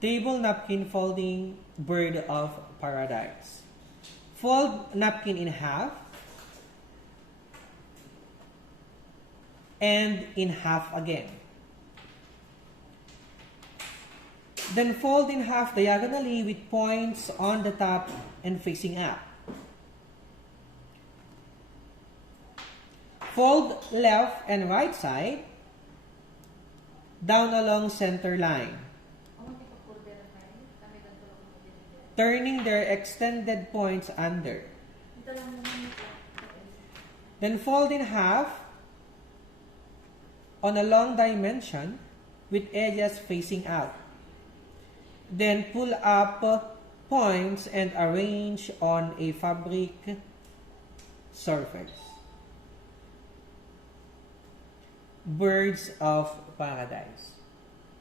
Table napkin folding bird of paradise. Fold napkin in half and in half again. Then fold in half diagonally with points on the top and facing up. Fold left and right side down along center line, turning their extended points under. Then fold in half on a long dimension with edges facing out. Then pull up points and arrange on a fabric surface. Birds of paradise.